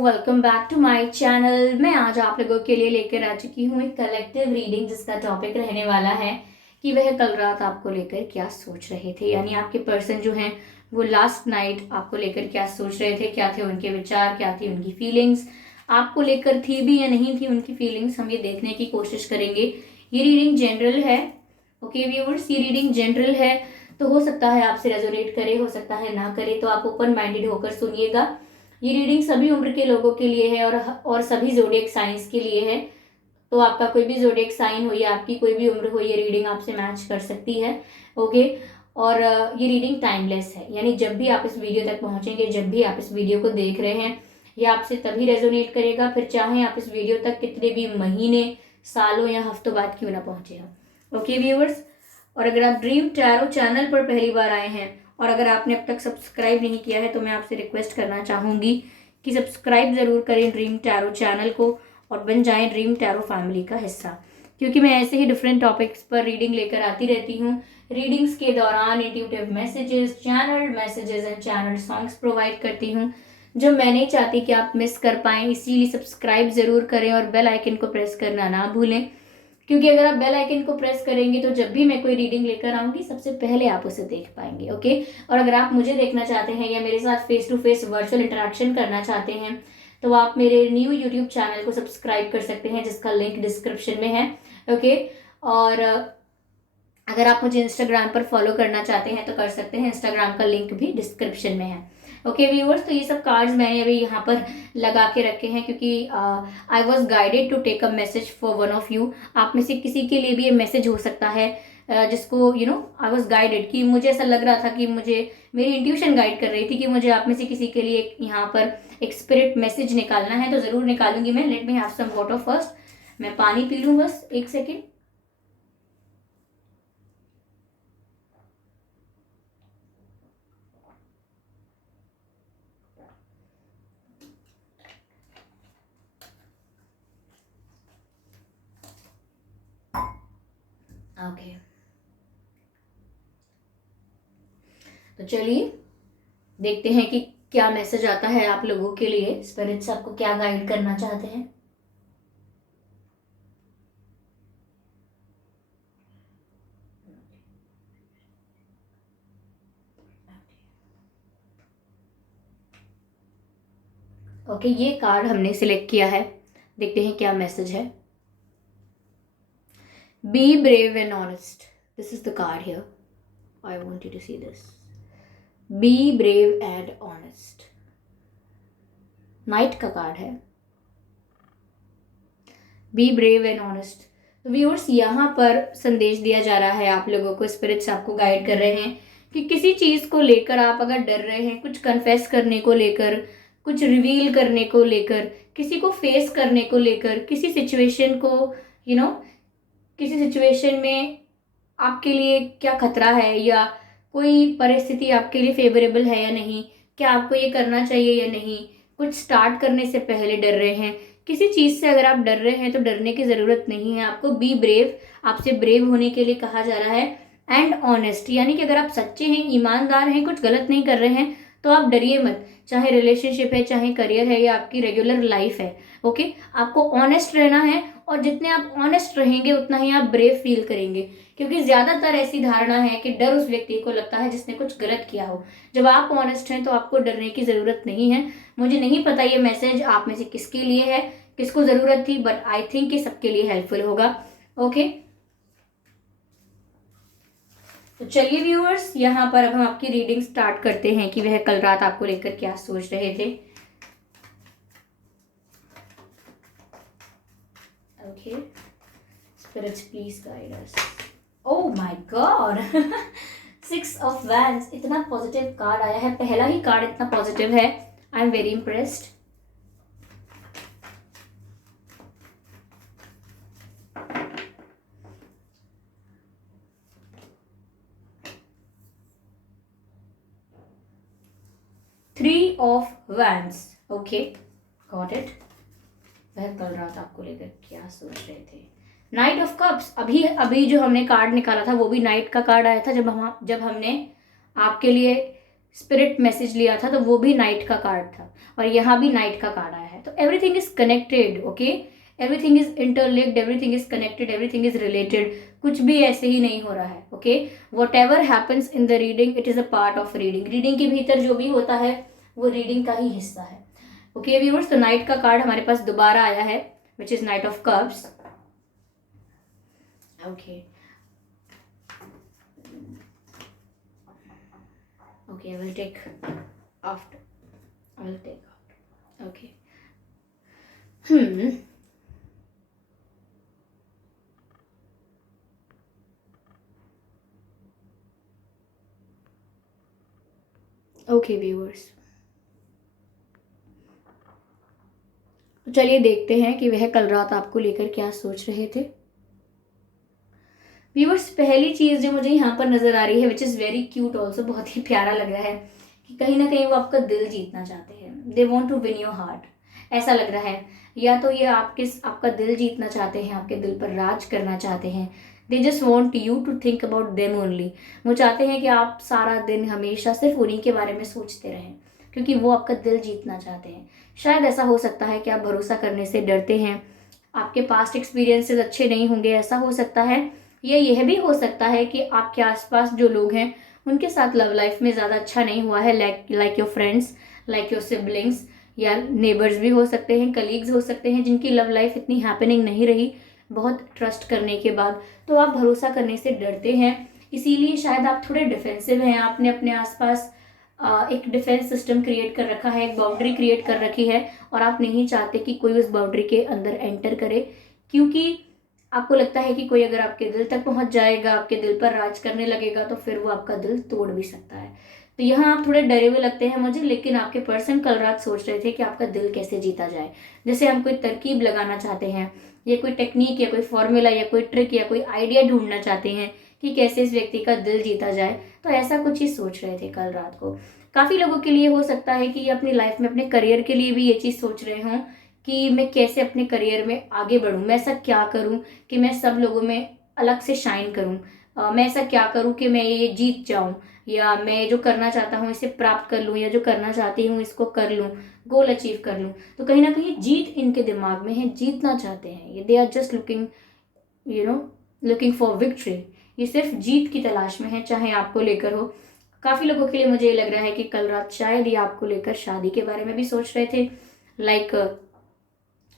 Welcome back to my channel. मैं आज आप लोगों के लिए लेकर आ चुकी हूँ एक कलेक्टिव रीडिंग, जिसका टॉपिक रहने वाला है कि वह कल रात आपको लेकर क्या सोच रहे थे। यानी आपके पर्सन जो हैं वो लास्ट नाइट आपको लेकर क्या सोच रहे थे, क्या थे उनके विचार, क्या थी उनकी फीलिंग्स, आपको लेकर थी भी या नहीं थी उनकी फीलिंग्स, हम ये देखने की कोशिश करेंगे। ये रीडिंग जनरल है, ओके व्यूअर्स, ये रीडिंग जनरल है, तो हो सकता है आपसे रेजोनेट करे, हो सकता है ना करे, तो आप ओपन माइंडेड होकर सुनिएगा। ये रीडिंग सभी उम्र के लोगों के लिए है और सभी जोडिएक साइंस के लिए है। तो आपका कोई भी जोडिएक साइन हो या आपकी कोई भी उम्र हो, ये रीडिंग आपसे मैच कर सकती है। ओके। और ये रीडिंग टाइमलेस है, यानी जब भी आप इस वीडियो तक पहुंचेंगे, जब भी आप इस वीडियो को देख रहे हैं, ये आपसे तभी रेजोनेट करेगा, फिर चाहे आप इस वीडियो तक कितने भी महीने, सालों या हफ्तों बाद क्यों ना पहुंचे हो। ओके व्यूअर्स, और अगर आप ड्रीम टैरो चैनल पर पहली बार आए हैं और अगर आपने अब तक सब्सक्राइब नहीं किया है, तो मैं आपसे रिक्वेस्ट करना चाहूँगी कि सब्सक्राइब ज़रूर करें ड्रीम टैरो चैनल को और बन जाएं ड्रीम टैरो फैमिली का हिस्सा, क्योंकि मैं ऐसे ही डिफरेंट टॉपिक्स पर रीडिंग लेकर आती रहती हूँ। रीडिंग्स के दौरान intuitive messages, channel messages and channel songs provide करती हूँ, जो मैं नहीं चाहती कि आप मिस कर पाएँ। इसीलिए सब्सक्राइब ज़रूर करें और बेल आइकन को प्रेस करना ना भूलें, क्योंकि अगर आप बेल आइकन को प्रेस करेंगे तो जब भी मैं कोई रीडिंग लेकर आऊंगी, सबसे पहले आप उसे देख पाएंगे। ओके। और अगर आप मुझे देखना चाहते हैं या मेरे साथ face to face virtual interaction करना चाहते हैं, तो आप मेरे न्यू यूट्यूब चैनल को सब्सक्राइब कर सकते हैं, जिसका लिंक डिस्क्रिप्शन में है। ओके। और अगर आप मुझे इंस्टाग्राम पर फॉलो करना चाहते हैं तो कर सकते हैं, इंस्टाग्राम का लिंक भी डिस्क्रिप्शन में है। ओके व्यूअर्स, तो ये सब कार्ड्स मैंने अभी यहाँ पर लगा के रखे हैं, क्योंकि I was guided to take a message for one of you. आप में से किसी के लिए भी ये मैसेज हो सकता है, जिसको आई वॉज गाइडेड, कि मुझे ऐसा लग रहा था कि मुझे मेरी इंट्यूशन गाइड कर रही थी कि मुझे आप में से किसी के लिए यहाँ पर एक स्पिरिट मैसेज निकालना है, तो ज़रूर निकालूंगी मैं। Let me have some water first. मैं पानी पी लूँ बस एक सेकेंड। ओके, तो चलिए देखते हैं कि क्या मैसेज आता है आप लोगों के लिए। स्पिरिट्स आपको क्या गाइड करना चाहते हैं। ओके, ये कार्ड हमने सिलेक्ट किया है, देखते हैं क्या मैसेज है। Be brave and honest, this is the card here, I want you to see this. Be brave and honest, knight का कार्ड है। Be brave and honest. तो व्यूअर्स, यहाँ पर संदेश दिया जा रहा है आप लोगों को, स्पिरिट्स आपको गाइड कर रहे हैं कि किसी चीज़ को लेकर आप अगर डर रहे हैं, कुछ कन्फेस करने को लेकर, कुछ रिवील करने को लेकर, किसी को फेस करने को लेकर, किसी सिचुएशन को किसी सिचुएशन में आपके लिए क्या खतरा है, या कोई परिस्थिति आपके लिए फेवरेबल है या नहीं, क्या आपको ये करना चाहिए या नहीं, कुछ स्टार्ट करने से पहले डर रहे हैं, किसी चीज़ से अगर आप डर रहे हैं तो डरने की ज़रूरत नहीं है आपको। बी ब्रेव, आपसे ब्रेव होने के लिए कहा जा रहा है। एंड ऑनेस्ट, यानी कि अगर आप सच्चे हैं, ईमानदार हैं, कुछ गलत नहीं कर रहे हैं, तो आप डरिए मत। चाहे रिलेशनशिप है, चाहे करियर है, या आपकी रेगुलर लाइफ है। ओके, आपको ऑनेस्ट रहना है, और जितने आप ऑनेस्ट रहेंगे उतना ही आप ब्रेव फील करेंगे, क्योंकि ज्यादातर ऐसी धारणा है कि डर उस व्यक्ति को लगता है जिसने कुछ गलत किया हो। जब आप ऑनेस्ट हैं तो आपको डरने की जरूरत नहीं है। मुझे नहीं पता ये मैसेज आप में से किसके लिए है, किसको जरूरत थी, बट आई थिंक कि सबके लिए हेल्पफुल होगा। ओके, तो चलिए व्यूअर्स, यहाँ पर अब हम आपकी रीडिंग स्टार्ट करते हैं कि वह कल रात आपको लेकर क्या सोच रहे थे। Okay, spirits please guide us. Oh my God, 6 of wands, इतना पॉजिटिव कार्ड आया है, पहला ही कार्ड इतना पॉजिटिव है। I am very impressed. Three of wands, okay got it. वह कल रात आपको लेकर क्या सोच रहे थे। नाइट ऑफ कप्स, अभी अभी जो हमने कार्ड निकाला था वो भी नाइट का कार्ड आया था, जब हमने आपके लिए स्पिरिट मैसेज लिया था तो वो भी नाइट का कार्ड था, और यहाँ भी नाइट का कार्ड आया है। तो everything is connected, okay, everything is interlinked, everything is connected, everything is related. कुछ भी ऐसे ही नहीं हो रहा है, okay. What ever happens in the reading, it is a part of reading. Reading के भीतर जो भी होता है वो रीडिंग का ही हिस्सा है, ओके व्यूअर्स। तो नाइट का कार्ड हमारे पास दोबारा आया है, which is night of cups, okay. Okay, I will take after. I will take after. Okay. Okay, viewers. तो चलिए देखते हैं कि वह कल रात आपको लेकर क्या सोच रहे थे। व्यूअर्स, पहली चीज़ जो मुझे यहाँ पर नज़र आ रही है, which is very cute also, बहुत ही प्यारा लग रहा है कि कहीं ना कहीं वो आपका दिल जीतना चाहते हैं। They want to win your heart, ऐसा लग रहा है। या तो ये आपका दिल जीतना चाहते हैं, आपके दिल पर राज करना चाहते हैं। They just want you to think about them only. वो चाहते हैं कि आप सारा दिन हमेशा सिर्फ उन्हीं के बारे में सोचते रहें, क्योंकि वो आपका दिल जीतना चाहते हैं। शायद ऐसा हो सकता है कि आप भरोसा करने से डरते हैं, आपके पास्ट एक्सपीरियंसेस अच्छे नहीं होंगे, ऐसा हो सकता है। यह भी हो सकता है कि आपके आसपास जो लोग हैं उनके साथ लव लाइफ में ज़्यादा अच्छा नहीं हुआ है, like your friends, like your siblings, या नेबर्स भी हो सकते हैं, कलीग्स हो सकते हैं, जिनकी लव लाइफ इतनी हैपनिंग नहीं रही बहुत ट्रस्ट करने के बाद। तो आप भरोसा करने से डरते हैं, इसीलिए शायद आप थोड़े डिफेंसिव हैं। आपने अपने आसपास एक डिफेंस सिस्टम क्रिएट कर रखा है, एक बाउंड्री क्रिएट कर रखी है, और आप नहीं चाहते कि कोई उस बाउंड्री के अंदर एंटर करे, क्योंकि आपको लगता है कि कोई अगर आपके दिल तक पहुंच जाएगा, आपके दिल पर राज करने लगेगा, तो फिर वो आपका दिल तोड़ भी सकता है। तो यहाँ आप थोड़े डरे हुए लगते हैं मुझे, लेकिन आपके पर्सन कल रात सोच रहे थे कि आपका दिल कैसे जीता जाए। जैसे हम कोई तरकीब लगाना चाहते हैं, या कोई टेक्निक, या कोई फॉर्मूला, या कोई ट्रिक, या कोई आइडिया ढूंढना चाहते हैं कि कैसे इस व्यक्ति का दिल जीता जाए, तो ऐसा कुछ ही सोच रहे थे कल रात को। काफ़ी लोगों के लिए हो सकता है कि ये अपनी लाइफ में अपने करियर के लिए भी ये चीज़ सोच रहे हों कि मैं कैसे अपने करियर में आगे बढ़ूं, मैं ऐसा क्या करूं कि मैं सब लोगों में अलग से शाइन करूं, मैं ऐसा क्या करूं कि मैं ये जीत जाऊं, या मैं जो करना चाहता हूं इसे प्राप्त कर लूं, या जो करना चाहती हूं इसको कर लूं, गोल अचीव कर लूं। तो कहीं ना कहीं जीत इनके दिमाग में है, जीतना चाहते हैं ये। They are just looking looking for victory. ये सिर्फ जीत की तलाश में है, चाहे आपको लेकर हो। काफ़ी लोगों के लिए मुझे ये लग रहा है कि कल रात शायद ये आपको लेकर शादी के बारे में भी सोच रहे थे। लाइक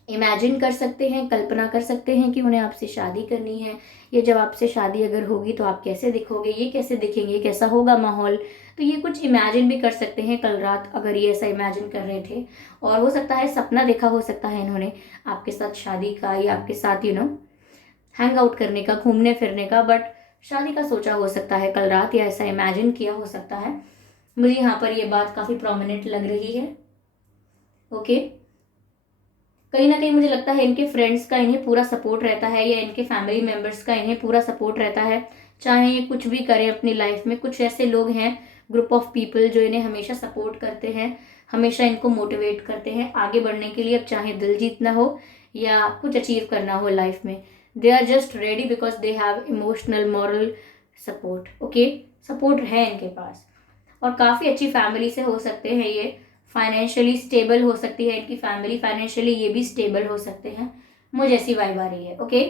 इमेजिन कर सकते हैं, कल्पना कर सकते हैं कि उन्हें आपसे शादी करनी है, ये जब आपसे शादी अगर होगी तो आप कैसे दिखोगे, ये कैसे दिखेंगे, कैसा होगा माहौल। तो ये कुछ इमेजिन भी कर सकते हैं कल रात, अगर ये ऐसा इमेजिन कर रहे थे। और हो सकता है सपना देखा हो सकता है इन्होंने आपके साथ शादी का, या आपके साथ हैंग आउट करने का, घूमने फिरने का, बट शादी का सोचा हो सकता है कल रात, या ऐसा इमेजिन किया हो सकता है। मुझे यहाँ पर ये बात काफ़ी प्रोमिनेंट लग रही है, ओके। कहीं ना कहीं मुझे लगता है इनके फ्रेंड्स का इन्हें पूरा सपोर्ट रहता है, या इनके फैमिली मेम्बर्स का इन्हें पूरा सपोर्ट रहता है, चाहे ये कुछ भी करें अपनी लाइफ में। कुछ ऐसे लोग हैं, ग्रुप ऑफ पीपल, जो इन्हें हमेशा सपोर्ट करते हैं, हमेशा इनको मोटिवेट करते हैं आगे बढ़ने के लिए। अब चाहे दिल जीतना हो या कुछ अचीव करना हो लाइफ में, they are just ready because they have emotional moral support, okay. Support है इनके पास, और काफ़ी अच्छी फैमिली से हो सकते हैं ये। फाइनेंशियली स्टेबल हो सकती है इनकी फैमिली, फाइनेंशियली ये भी स्टेबल हो सकते हैं, मुझे ऐसी वाइब आ रही है, ओके।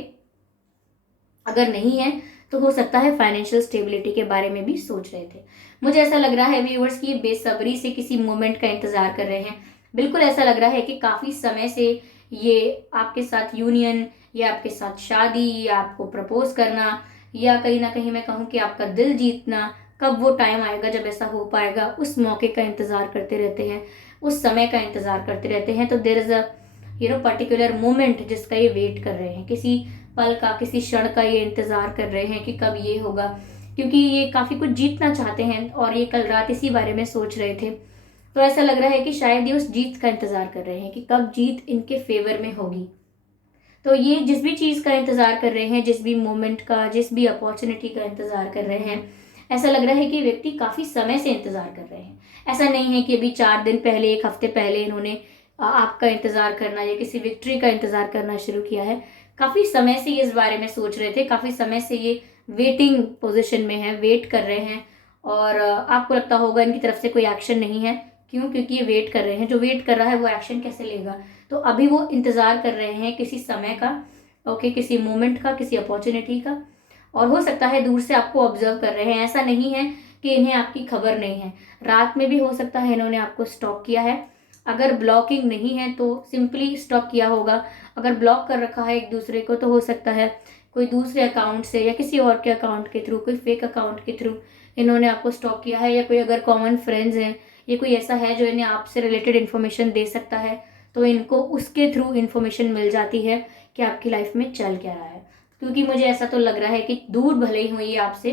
अगर नहीं है तो हो सकता है फाइनेंशियल स्टेबिलिटी के बारे में भी सोच रहे थे। मुझे ऐसा लग रहा है व्यूअर्स कि ये बेसब्री से किसी मोमेंट का इंतजार कर रहे हैं। बिल्कुल ऐसा लग रहा है कि काफ़ी समय से ये आपके साथ यूनियन, या आपके साथ शादी, या आपको प्रपोज करना, या कहीं ना कहीं मैं कहूँ कि आपका दिल जीतना, कब वो टाइम आएगा जब ऐसा हो पाएगा, उस मौके का इंतज़ार करते रहते हैं, उस समय का इंतज़ार करते रहते हैं। तो there is a particular moment जिसका ये वेट कर रहे हैं, किसी पल का, किसी क्षण का ये इंतज़ार कर रहे हैं कि कब ये होगा, क्योंकि ये काफ़ी कुछ जीतना चाहते हैं, और ये कल रात इसी बारे में सोच रहे थे। तो ऐसा लग रहा है कि शायद ये उस जीत का इंतज़ार कर रहे हैं कि कब जीत इनके फेवर में होगी। तो ये जिस भी चीज़ का इंतज़ार कर रहे हैं, जिस भी मोमेंट का, जिस भी अपॉर्चुनिटी का इंतज़ार कर रहे हैं, ऐसा लग रहा है कि व्यक्ति काफ़ी समय से इंतज़ार कर रहे हैं। ऐसा नहीं है कि अभी 4 दिन पहले, 1 हफ्ते पहले इन्होंने आपका इंतज़ार करना या किसी विक्ट्री का इंतज़ार करना शुरू किया है। काफ़ी समय से ये इस बारे में सोच रहे थे, काफ़ी समय से ये वेटिंग पोजीशन में है, वेट कर रहे हैं, और आपको लगता होगा इनकी तरफ से कोई एक्शन नहीं है। क्यों? क्योंकि ये वेट कर रहे हैं। जो वेट कर रहा है वो एक्शन कैसे लेगा? तो अभी वो इंतज़ार कर रहे हैं किसी समय का, ओके, किसी मोमेंट का, किसी अपॉर्चुनिटी का। और हो सकता है दूर से आपको ऑब्जर्व कर रहे हैं। ऐसा नहीं है कि इन्हें आपकी खबर नहीं है। रात में भी हो सकता है इन्होंने आपको स्टॉक किया है। अगर ब्लॉकिंग नहीं है तो सिंपली स्टॉक किया होगा। अगर ब्लॉक कर रखा है एक दूसरे को तो हो सकता है कोई दूसरे अकाउंट से या किसी और के अकाउंट के थ्रू, कोई फेक अकाउंट के थ्रू इन्होंने आपको स्टॉक किया है। या कोई अगर कॉमन फ्रेंड्स हैं, ये कोई ऐसा है जो इन्हें आपसे रिलेटेड इन्फॉर्मेशन दे सकता है, तो इनको उसके थ्रू इन्फॉर्मेशन मिल जाती है कि आपकी लाइफ में चल क्या रहा है। क्योंकि मुझे ऐसा तो लग रहा है कि दूर भले ही हुई आपसे,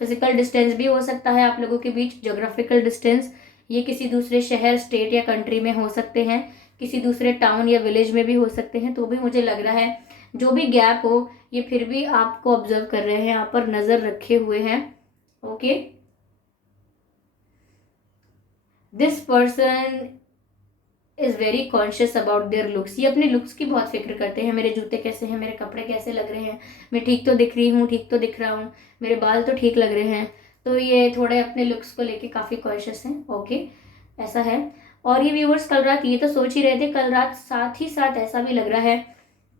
फिजिकल डिस्टेंस भी हो सकता है आप लोगों के बीच, जोग्राफिकल डिस्टेंस, ये किसी दूसरे शहर, स्टेट या कंट्री में हो सकते हैं, किसी दूसरे टाउन या विलेज में भी हो सकते हैं। तो भी मुझे लग रहा है जो भी गैप हो, ये फिर भी आपको ऑब्जर्व कर रहे हैं, आप पर नज़र रखे हुए हैं। Okay, this person is very conscious about their looks. ये अपने लुक्स की बहुत फिक्र करते हैं। मेरे जूते कैसे हैं, मेरे कपड़े कैसे लग रहे हैं, मैं ठीक तो दिख रही हूँ, ठीक तो दिख रहा हूँ, मेरे बाल तो ठीक लग रहे हैं। तो ये थोड़े अपने लुक्स को लेके काफ़ी कॉन्शियस हैं। ओके, ऐसा है। और ये व्यूवर्स कल रात ये तो सोच ही रहे थे, कल रात साथ ही साथ ऐसा भी लग रहा है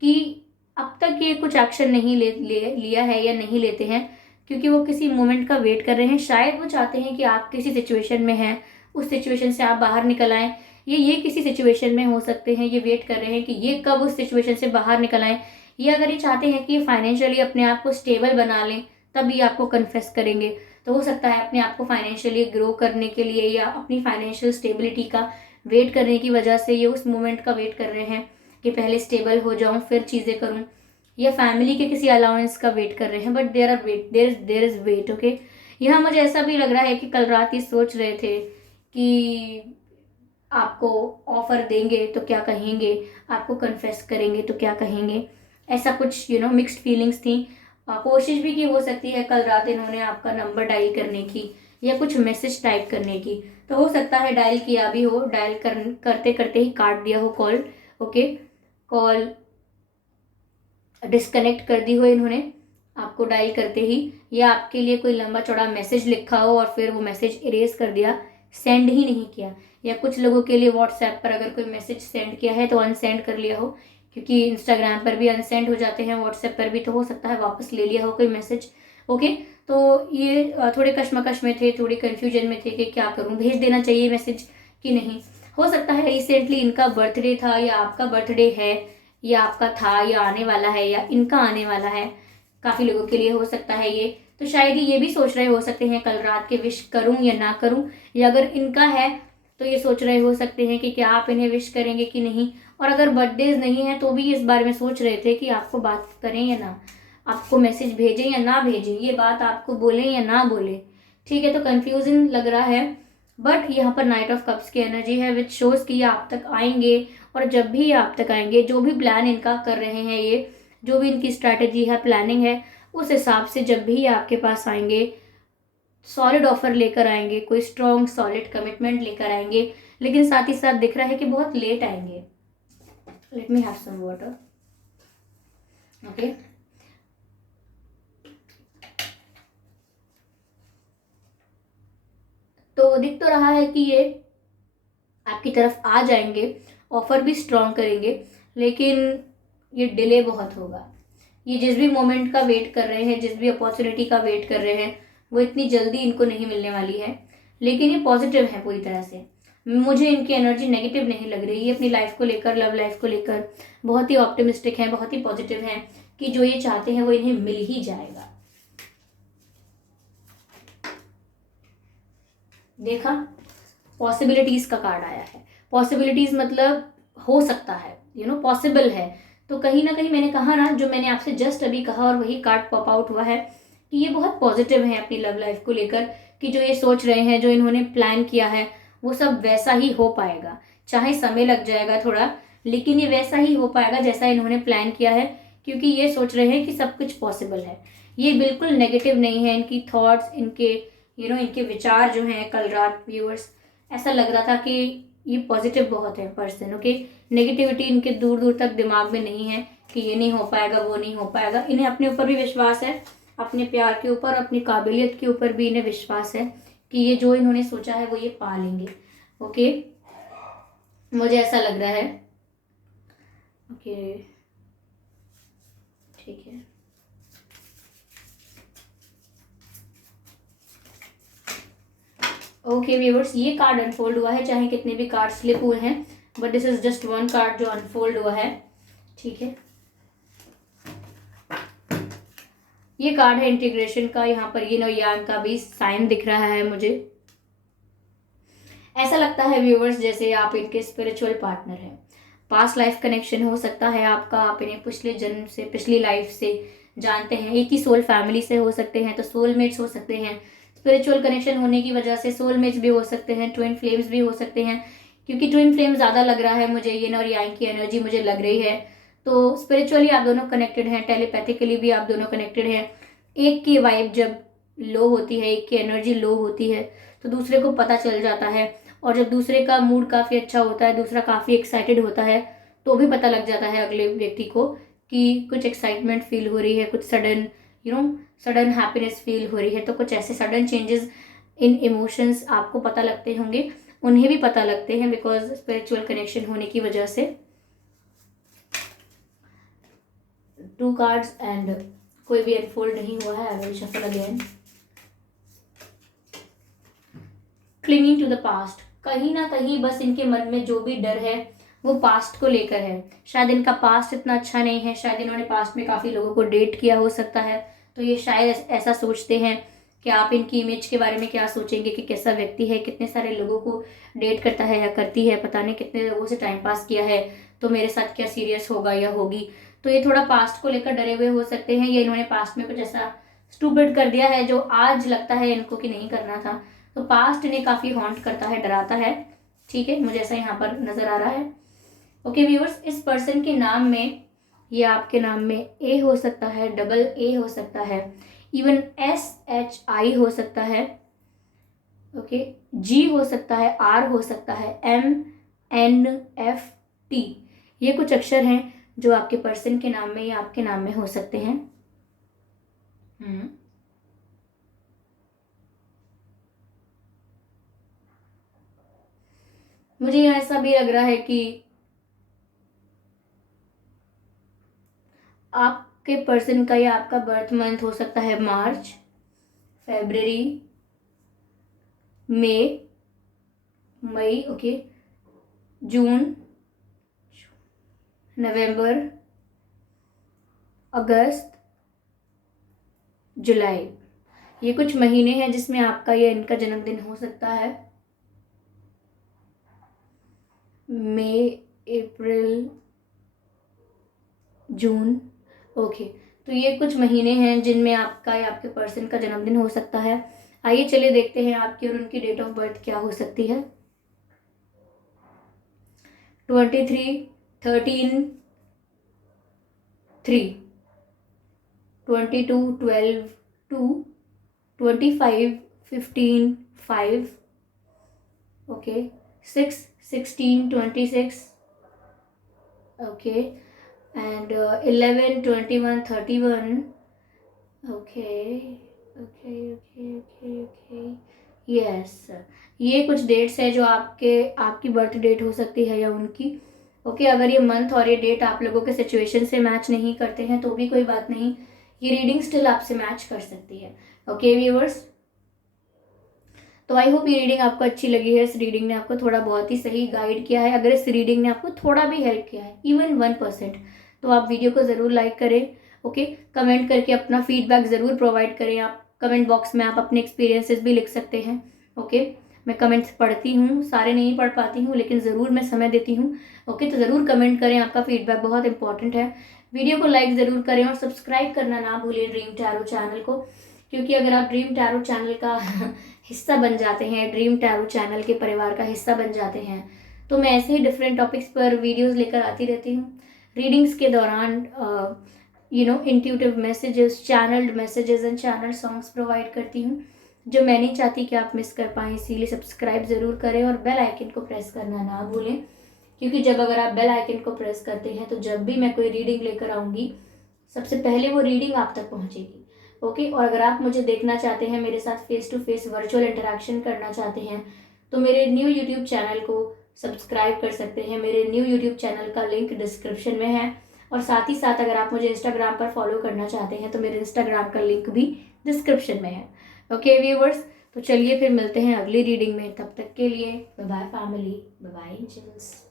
कि अब तक ये कुछ एक्शन नहीं लिया है या नहीं लेते हैं, क्योंकि वो किसी मोमेंट का वेट कर रहे हैं। शायद वो चाहते हैं कि आप किसी सिचुएशन में हैं, उस सिचुएशन से आप बाहर निकल आएँ। ये किसी सिचुएशन में हो सकते हैं, ये वेट कर रहे हैं कि ये कब उस सिचुएशन से बाहर निकल आएँ। ये अगर ये चाहते हैं कि ये फाइनेंशियली अपने आप को स्टेबल बना लें, तब ये आपको कन्फेस करेंगे। तो हो सकता है अपने आप को फाइनेंशियली ग्रो करने के लिए या अपनी फाइनेंशियल स्टेबिलिटी का वेट करने की वजह से ये उस मोमेंट का वेट कर रहे हैं कि पहले स्टेबल हो जाऊं फिर चीज़ें करूं, या फैमिली के किसी अलाउंस का वेट कर रहे हैं। But there is wait. Okay, यहाँ मुझे ऐसा भी लग रहा है कि कल रात ये सोच रहे थे कि आपको ऑफर देंगे तो क्या कहेंगे, आपको कन्फेस करेंगे तो क्या कहेंगे। ऐसा कुछ मिक्स्ड फीलिंग्स थी। कोशिश भी की हो सकती है कल रात इन्होंने आपका नंबर डायल करने की या कुछ मैसेज टाइप करने की। तो हो सकता है डायल किया भी हो, डायल करते करते ही काट दिया हो कॉल। ओके, कॉल डिस्कनेक्ट कर दी हो इन्होंने आपको डायल करते ही, या आपके लिए कोई लंबा चौड़ा मैसेज लिखा हो और फिर वो मैसेज इरेज कर दिया, सेंड ही नहीं किया। या कुछ लोगों के लिए व्हाट्सएप पर अगर कोई मैसेज सेंड किया है तो अनसेंड कर लिया हो, क्योंकि इंस्टाग्राम पर भी अनसेंड हो जाते हैं, व्हाट्सएप पर भी। तो हो सकता है वापस ले लिया हो कोई मैसेज। ओके, तो ये थोड़े कश्मकश में थे, थोड़ी कन्फ्यूजन में थे कि क्या करूं, भेज देना चाहिए मैसेज कि नहीं। हो सकता है रिसेंटली इनका बर्थडे था या आपका बर्थडे है, या आपका था या आने वाला है या इनका आने वाला है। काफ़ी लोगों के लिए हो सकता है ये। तो शायद ये भी सोच रहे हो सकते हैं कल रात के विश करूं या ना करूं, या अगर इनका है तो ये सोच रहे हो सकते हैं कि क्या आप इन्हें विश करेंगे कि नहीं। और अगर बर्थडेज नहीं है तो भी इस बारे में सोच रहे थे कि आपको बात करें या ना, आपको मैसेज भेजें या ना भेजें, ये बात आपको बोलें या ना बोलें। ठीक है, तो कंफ्यूजन लग रहा है। बट यहाँ पर नाइट ऑफ कप्स की एनर्जी है, विच शोज कि ये आप तक आएंगे। और जब भी ये आप तक आएंगे, जो भी प्लान इनका कर रहे हैं, ये जो भी इनकी स्ट्रैटेजी है, प्लानिंग है, उस हिसाब से जब भी ये आपके पास आएंगे सॉलिड ऑफर लेकर आएंगे, कोई स्ट्रॉन्ग सॉलिड कमिटमेंट लेकर आएंगे। लेकिन साथ ही साथ दिख रहा है कि बहुत लेट आएंगे। Let me have some water. Okay, तो दिख तो रहा है कि ये आपकी तरफ आ जाएंगे, ऑफर भी स्ट्रॉन्ग करेंगे, लेकिन ये डिले बहुत होगा। ये जिस भी मोमेंट का वेट कर रहे हैं, जिस भी अपॉर्चुनिटी का वेट कर रहे हैं, वो इतनी जल्दी इनको नहीं मिलने वाली है। लेकिन ये पॉजिटिव है पूरी तरह से। मुझे इनकी एनर्जी नेगेटिव नहीं लग रही। ये अपनी लाइफ को लेकर, लव लाइफ को लेकर बहुत ही ऑप्टिमिस्टिक हैं, बहुत ही पॉजिटिव हैं कि जो ये चाहते हैं वो इन्हें मिल ही जाएगा। देखा, पॉसिबिलिटीज का कार्ड आया है। पॉसिबिलिटीज मतलब हो सकता है, पॉसिबल है। तो कहीं ना कहीं मैंने कहा ना, जो मैंने आपसे जस्ट अभी कहा और वही कार्ड पॉप आउट हुआ है कि ये बहुत पॉजिटिव है अपनी लव लाइफ को लेकर, कि जो ये सोच रहे हैं, जो इन्होंने प्लान किया है, वो सब वैसा ही हो पाएगा। चाहे समय लग जाएगा थोड़ा, लेकिन ये वैसा ही हो पाएगा जैसा इन्होंने प्लान किया है, क्योंकि ये सोच रहे हैं कि सब कुछ पॉसिबल है। ये बिल्कुल नेगेटिव नहीं है। इनकी थॉट्स, इनके इनके विचार जो हैं, कल रात व्यूअर्स ऐसा लग रहा था कि ये पॉजिटिव बहुत है पर्सन। ओके, नेगेटिविटी इनके दूर दूर तक दिमाग में नहीं है कि ये नहीं हो पाएगा, वो नहीं हो पाएगा। इन्हें अपने ऊपर भी विश्वास है, अपने प्यार के ऊपर, अपनी काबिलियत के ऊपर भी इन्हें विश्वास है कि ये जो इन्होंने सोचा है वो ये पा लेंगे। ओके, मुझे ऐसा लग रहा है। ओके, ठीक है। ओके व्यूअर्स, ये कार्ड अनफोल्ड हुआ है, चाहे कितने भी कार्ड स्लिप हुए हैं, but this is just one card जो अनफोल्ड हुआ है। ठीक है, ये कार्ड है इंटीग्रेशन का। यहाँ पर यिन और यांग का भी साइन दिख रहा है मुझे। ऐसा लगता है व्यूअर्स जैसे आप इनके स्पिरिचुअल पार्टनर हैं। पास्ट लाइफ कनेक्शन हो सकता है आपका, आप इन्हें पिछले जन्म से, पिछली लाइफ से जानते हैं। एक ही सोल फैमिली से हो सकते हैं, तो सोलमेट्स हो सकते हैं। स्पिरिचुअल कनेक्शन होने की वजह से सोलमेट्स भी हो सकते हैं, ट्विन फ्लेम्स भी हो सकते हैं, क्योंकि ट्विन फ्लेम ज़्यादा लग रहा है मुझे, यिन और यांग की एनर्जी मुझे लग रही है। तो स्पिरिचुअली आप दोनों कनेक्टेड हैं, टेलीपैथिकली भी आप दोनों कनेक्टेड हैं। एक की वाइब जब लो होती है, एक की एनर्जी लो होती है, तो दूसरे को पता चल जाता है। और जब दूसरे का मूड काफ़ी अच्छा होता है, दूसरा काफ़ी एक्साइटेड होता है, तो भी पता लग जाता है अगले व्यक्ति को कि कुछ एक्साइटमेंट फील हो रही है, कुछ सडन सडन हैप्पीनेस फील हो रही है। तो कुछ ऐसे सडन चेंजेस इन इमोशंस आपको पता लगते होंगे, उन्हें भी पता लगते हैं, बिकॉज स्पिरिचुअल कनेक्शन होने की वजह से। 2 कार्ड्स एंड कोई भी अनफोल्ड नहीं हुआ है। I will shuffle again. Clinging to the past, कहीं ना कहीं बस इनके मन में जो भी डर है वो पास्ट को लेकर है। शायद इनका पास्ट इतना अच्छा नहीं है, शायद इन्होंने पास्ट में काफ़ी लोगों को डेट किया हो सकता है, तो ये शायद ऐसा सोचते हैं कि आप इनकी इमेज के बारे में क्या सोचेंगे कि कैसा व्यक्ति है, कितने सारे लोगों को डेट करता है या करती है, पता नहीं कितने लोगों से टाइम पास किया है, तो मेरे साथ क्या सीरियस होगा या होगी। तो ये थोड़ा पास्ट को लेकर डरे हुए हो सकते हैं, या इन्होंने पास्ट में कुछ ऐसा स्टूपिड कर दिया है जो आज लगता है इनको कि नहीं करना था। तो पास्ट इन्हें काफ़ी हॉन्ट करता है, डराता है। ठीक है, मुझे ऐसा यहाँ पर नज़र आ रहा है। ओके व्यूअर्स, इस पर्सन के नाम में या आपके नाम में ए हो सकता है, डबल ए हो सकता है, इवन SHI हो सकता है, ओके, G हो सकता है, R हो सकता है, MNFT। ये कुछ अक्षर हैं जो आपके पर्सन के नाम में या आपके नाम में हो सकते हैं। मुझे यहाँ ऐसा भी लग रहा है कि आपके पर्सन का या आपका बर्थ मंथ हो सकता है मार्च, फरवरी, मई, ओके, जून, नवंबर, अगस्त, जुलाई। ये कुछ महीने हैं जिसमें आपका या इनका जन्मदिन हो सकता है। मई, अप्रैल, जून, ओके। तो ये कुछ महीने हैं जिनमें आपका या आपके पर्सन का जन्मदिन हो सकता है। आइए चलिए देखते हैं आपकी और उनकी डेट ऑफ बर्थ क्या हो सकती है। 23, 13, 3, 22, 12, 2, 25, 15, 5, okay, 6, 16, 26, okay, and 11, 21, 31, okay, yes. ये कुछ डेट्स है जो आपकी बर्थ डेट हो सकती है या उनकी। ओके, अगर ये मंथ और ये डेट आप लोगों के सिचुएशन से मैच नहीं करते हैं तो भी कोई बात नहीं, ये रीडिंग स्टिल आपसे मैच कर सकती है। ओके व्यूअर्स, तो आई होप ये रीडिंग आपको अच्छी लगी है। इस रीडिंग ने आपको थोड़ा बहुत ही सही गाइड किया है। अगर इस रीडिंग ने आपको थोड़ा भी हेल्प किया है, इवन 1%, तो आप वीडियो को ज़रूर लाइक करें। ओके, कमेंट करके अपना फीडबैक ज़रूर प्रोवाइड करें। आप कमेंट बॉक्स में आप अपने एक्सपीरियंसेस भी लिख सकते हैं। ओके, मैं कमेंट्स पढ़ती हूँ, सारे नहीं पढ़ पाती हूँ, लेकिन ज़रूर मैं समय देती हूँ। ओके, तो ज़रूर कमेंट करें, आपका फीडबैक बहुत इंपॉर्टेंट है। वीडियो को लाइक ज़रूर करें और सब्सक्राइब करना ना भूलें ड्रीम टैरो चैनल को, क्योंकि अगर आप ड्रीम टैरो चैनल का हिस्सा बन जाते हैं, ड्रीम टैरो चैनल के परिवार का हिस्सा बन जाते हैं, तो मैं ऐसे ही डिफरेंट टॉपिक्स पर वीडियोस लेकर आती रहती हूँ। रीडिंग्स के दौरान intuitive messages, channelled messages and channel songs provide करती हूँ, जो मैं नहीं चाहती कि आप मिस कर पाएँ। इसीलिए सब्सक्राइब ज़रूर करें और बेल आइकन को प्रेस करना ना भूलें, क्योंकि जब अगर आप बेल आइकन को प्रेस करते हैं तो जब भी मैं कोई रीडिंग लेकर आऊँगी, सबसे पहले वो रीडिंग आप तक पहुँचेगी। ओके। और अगर आप मुझे देखना चाहते हैं, मेरे साथ face to face virtual interaction करना चाहते हैं, तो मेरे न्यू यूट्यूब चैनल को सब्सक्राइब कर सकते हैं। मेरे न्यू यूट्यूब चैनल का लिंक डिस्क्रिप्शन में है। और साथ ही साथ अगर आप मुझे इंस्टाग्राम पर फॉलो करना चाहते हैं तो मेरे इंस्टाग्राम का लिंक भी डिस्क्रिप्शन में है। ओके व्यूवर्स, तो चलिए फिर मिलते हैं अगली रीडिंग में। तब तक के लिए bye bye family, bye bye angels.